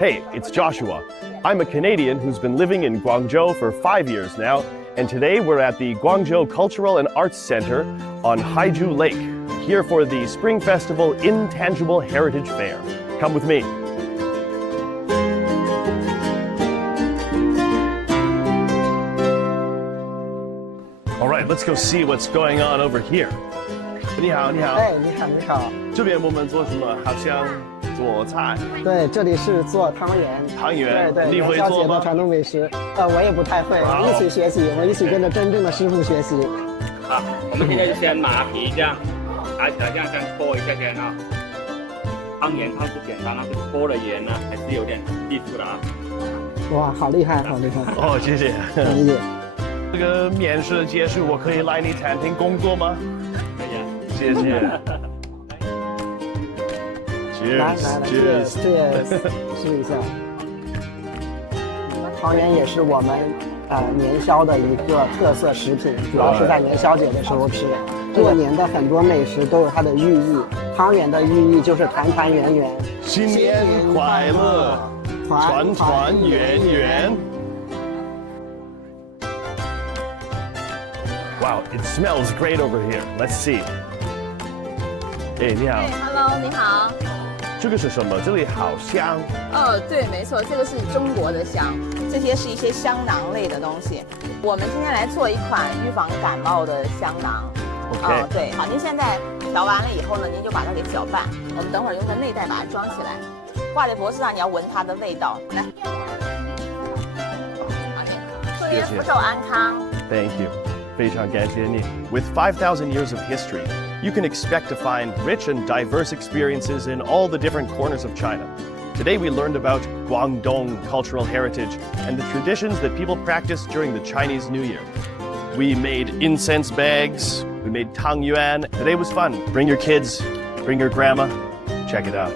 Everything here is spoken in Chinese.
Hey, it's Joshua. I'm a Canadian who's been living in Guangzhou for 5 years now, and today we're at the Guangzhou Cultural and Arts Center on Haiju Lake, here for the Spring Festival Intangible Heritage Fair. Come with me. All right, let's go see what's going on over here. 你好，你好。哎，你好，你好。这边我们做什么？好像做菜。对，这里是做汤圆。汤圆，对对，你会元宵做吗？节的传统美食。我也不太会，我们一起学习，我们一起跟着真正的师傅学习。好，我们现在就先马皮这样，拿起来这样搓一下先啊。汤圆它是简单了，搓了盐呢还是有点技术的啊。哇，好厉害，好厉害。哦，谢谢。谢谢。这个面试结束，我可以来你餐厅工作吗？可以啊。谢谢。来 Cheers， 试一下。汤圆也是我们年宵的一个特色食品，主要是在元宵节的时候吃。过年的很多美食都有它的寓意，汤圆的寓意就是团团圆圆，新年快乐，团团圆圆。Wow, it smells great over here. Let's see. 哎，你好。Hello， 你好。这个是什么？这里好香。对，没错，这个是中国的香，这些是一些香囊类的东西。我们今天来做一款预防感冒的香囊。OK。对，好，您现在调完了以后呢，您就把它给搅拌。我们等会儿用个内袋把它装起来，挂在脖子上，你要闻它的味道。来，好的，祝您福寿安康。Thank you. 非常感谢你。With 5,000 years of history, you can expect to find rich and diverse experiences in all the different corners of China. Today we learned about Guangdong cultural heritage and the traditions that people practice during the Chinese New Year. We made incense bags, we made tangyuan. Today was fun. Bring your kids, bring your grandma. Check it out.